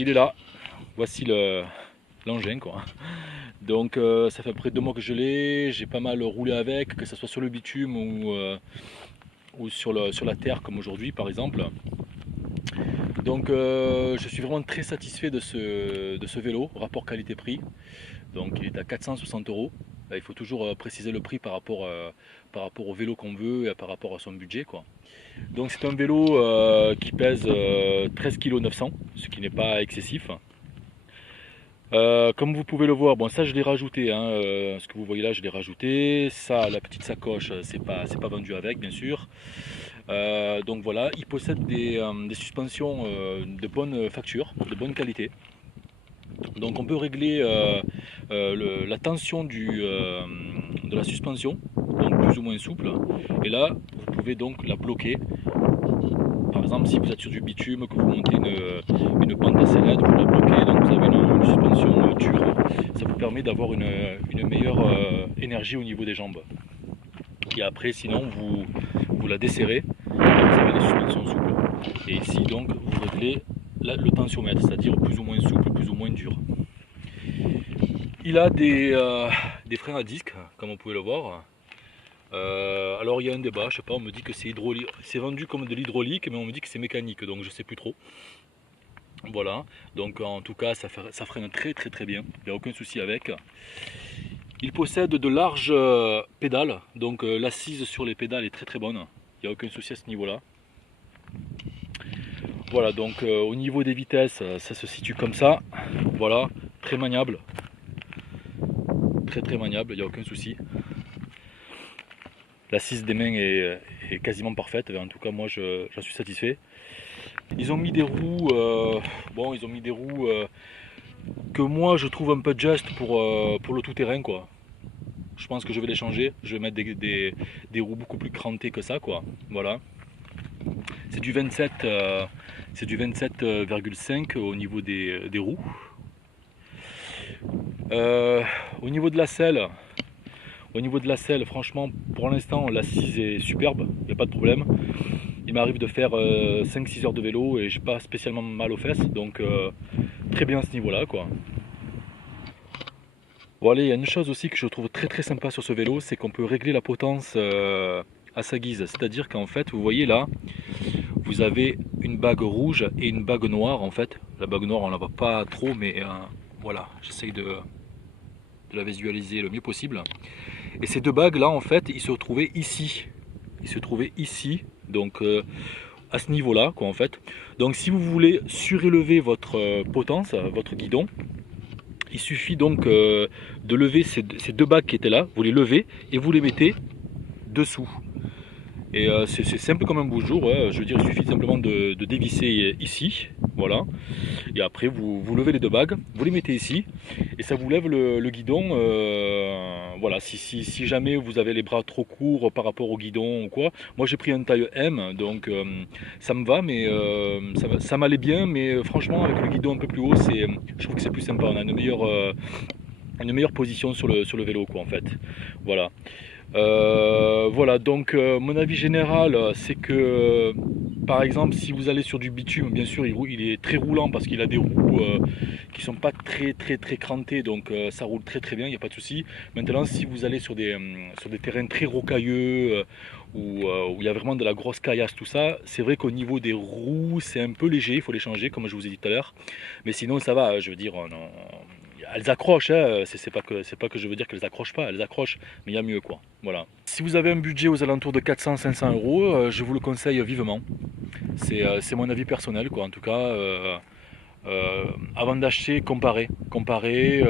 il est là. Voici l'engin quoi. Donc ça fait à peu près 2 mois que je l'ai, j'ai pas mal roulé avec, que ce soit sur le bitume ou sur la terre comme aujourd'hui par exemple. Donc je suis vraiment très satisfait de ce vélo, rapport qualité-prix. Donc il est à 460 euros. Il faut toujours préciser le prix par rapport au vélo qu'on veut et par rapport à son budget quoi. Donc c'est un vélo qui pèse 13 kg 900, ce qui n'est pas excessif. Comme vous pouvez le voir, bon ça je l'ai rajouté, hein, ce que vous voyez là je l'ai rajouté. Ça, la petite sacoche, c'est pas vendu avec bien sûr. Donc voilà, il possède des suspensions de bonne facture, de bonne qualité. Donc on peut régler la tension de la suspension, donc plus ou moins souple. Et là, vous pouvez donc la bloquer. Par exemple, si vous êtes sur du bitume, que vous montez une pente assez raide, vous la bloquez, donc vous avez une suspension dure. Ça vous permet d'avoir une meilleure énergie au niveau des jambes. Et après, sinon, vous la desserrez, et vous avez des suspensions souples. Et ici, donc, vous réglez le tensiomètre, c'est-à-dire plus ou moins souple, plus ou moins dur. Il a des freins à disque, comme vous pouvez le voir. Alors il y a un débat, je sais pas, on me dit que c'est hydraulique, c'est vendu comme de l'hydraulique, mais on me dit que c'est mécanique, donc je sais plus trop. Voilà, donc en tout cas ça freine très bien, il n'y a aucun souci avec. Il possède de larges pédales, donc l'assise sur les pédales est très bonne, il n'y a aucun souci à ce niveau-là. Voilà, donc au niveau des vitesses, ça se situe comme ça, voilà, très maniable, très maniable, il n'y a aucun souci. L'assise des mains est quasiment parfaite, en tout cas moi j'en suis satisfait. Ils ont mis des roues, bon ils ont mis des roues que moi je trouve un peu juste pour le tout-terrain quoi. Je pense que je vais les changer, je vais mettre des roues beaucoup plus crantées que ça quoi. Voilà. C'est du 27, c'est du 27,5 au niveau des roues. Au niveau de la selle, franchement, pour l'instant, l'assise est superbe, il n'y a pas de problème. Il m'arrive de faire 5-6 heures de vélo et j'ai pas spécialement mal aux fesses, donc très bien à ce niveau-là, quoi. Bon allez, il y a une chose aussi que je trouve très sympa sur ce vélo, c'est qu'on peut régler la potence à sa guise. C'est-à-dire qu'en fait, vous voyez là, vous avez une bague rouge et une bague noire en fait. La bague noire, on la voit pas trop, mais voilà, j'essaye de la visualiser le mieux possible. Et ces deux bagues là en fait ils se trouvaient ici, donc à ce niveau là quoi en fait. Donc si vous voulez surélever votre potence, votre guidon, il suffit donc de lever ces deux bagues qui étaient là, vous les levez et vous les mettez dessous. Et c'est simple comme un beau jour, ouais. Je veux dire, il suffit simplement de dévisser ici, voilà. Et après, vous levez les deux bagues, vous les mettez ici, et ça vous lève le guidon. Voilà, si jamais vous avez les bras trop courts par rapport au guidon ou quoi. Moi, j'ai pris une taille M, donc ça me va, mais ça m'allait bien. Mais franchement, avec le guidon un peu plus haut, je trouve que c'est plus sympa. On a une meilleure position sur le vélo, quoi, en fait. Voilà. Voilà, donc mon avis général, c'est que par exemple, si vous allez sur du bitume, bien sûr, il est très roulant parce qu'il a des roues qui sont pas très crantées, donc ça roule très bien, il n'y a pas de souci. Maintenant, si vous allez sur des terrains très rocailleux où il y a vraiment de la grosse caillasse, tout ça, c'est vrai qu'au niveau des roues, c'est un peu léger, il faut les changer, comme je vous ai dit tout à l'heure. Mais sinon, ça va, je veux dire, elles accrochent, hein. C'est pas que je veux dire qu'elles accrochent pas, elles accrochent, mais il y a mieux quoi. Voilà. Si vous avez un budget aux alentours de 400-500 euros, je vous le conseille vivement. C'est mon avis personnel quoi. En tout cas, avant d'acheter, comparez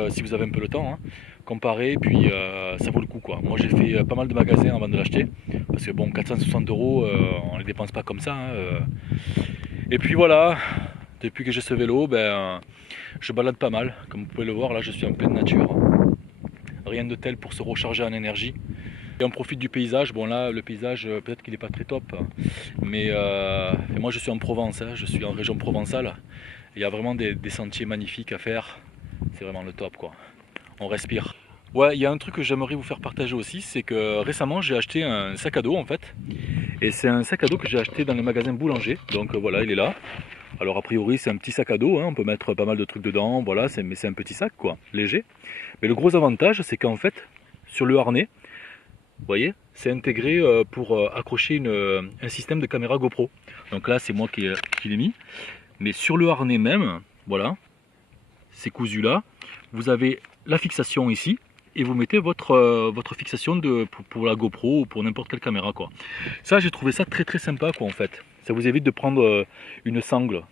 si vous avez un peu le temps. Hein. Comparez, puis ça vaut le coup quoi. Moi j'ai fait pas mal de magasins avant de l'acheter, parce que bon 460 euros, on les dépense pas comme ça. Hein, Et puis voilà. Depuis que j'ai ce vélo, je balade pas mal. Comme vous pouvez le voir, là je suis en pleine nature. Rien de tel pour se recharger en énergie. Et on profite du paysage. Bon là, le paysage, peut-être qu'il n'est pas très top. Mais moi je suis en Provence, hein, je suis en région provençale. Il y a vraiment des sentiers magnifiques à faire. C'est vraiment le top quoi. On respire. Ouais, il y a un truc que j'aimerais vous faire partager aussi, c'est que récemment j'ai acheté un sac à dos en fait. Et c'est un sac à dos que j'ai acheté dans le magasin Boulanger. Donc voilà, il est là. Alors a priori c'est un petit sac à dos, hein, on peut mettre pas mal de trucs dedans, voilà, mais c'est un petit sac quoi, léger. Mais le gros avantage c'est qu'en fait, sur le harnais, vous voyez, c'est intégré pour accrocher un système de caméra GoPro. Donc là c'est moi qui l'ai mis. Mais sur le harnais même, voilà, c'est cousu là, vous avez la fixation ici, et vous mettez votre fixation pour la GoPro ou pour n'importe quelle caméra quoi. Ça j'ai trouvé ça très sympa quoi en fait. Ça vous évite de prendre une sangle.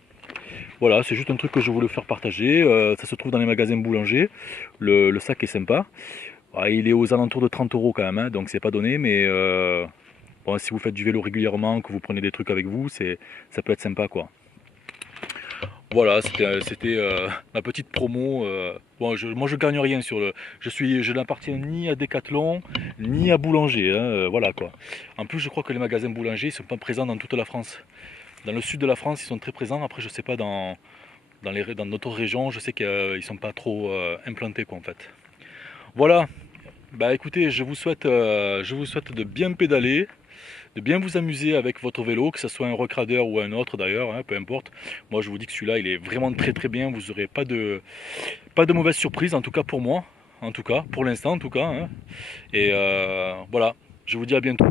Voilà, c'est juste un truc que je voulais faire partager. Ça se trouve dans les magasins boulangers. Le sac est sympa. Ah, il est aux alentours de 30 € quand même, hein, donc c'est pas donné, mais bon, si vous faites du vélo régulièrement, que vous prenez des trucs avec vous, ça peut être sympa quoi. Voilà, c'était ma petite promo. Bon, moi je gagne rien sur le. Je n'appartiens ni à Decathlon ni à Boulanger, hein, voilà quoi. En plus, je crois que les magasins boulangers ils sont pas présents dans toute la France. Dans le sud de la France, ils sont très présents. Après, je sais pas dans notre région, je sais qu'ils sont pas trop implantés quoi en fait. Voilà. Bah écoutez, je vous souhaite de bien pédaler, de bien vous amuser avec votre vélo, que ce soit un Rockradder ou un autre d'ailleurs, hein, peu importe. Moi je vous dis que celui-là il est vraiment très bien, vous n'aurez pas de mauvaise surprise, en tout cas pour moi, en tout cas, pour l'instant en tout cas. Hein. Et voilà, je vous dis à bientôt.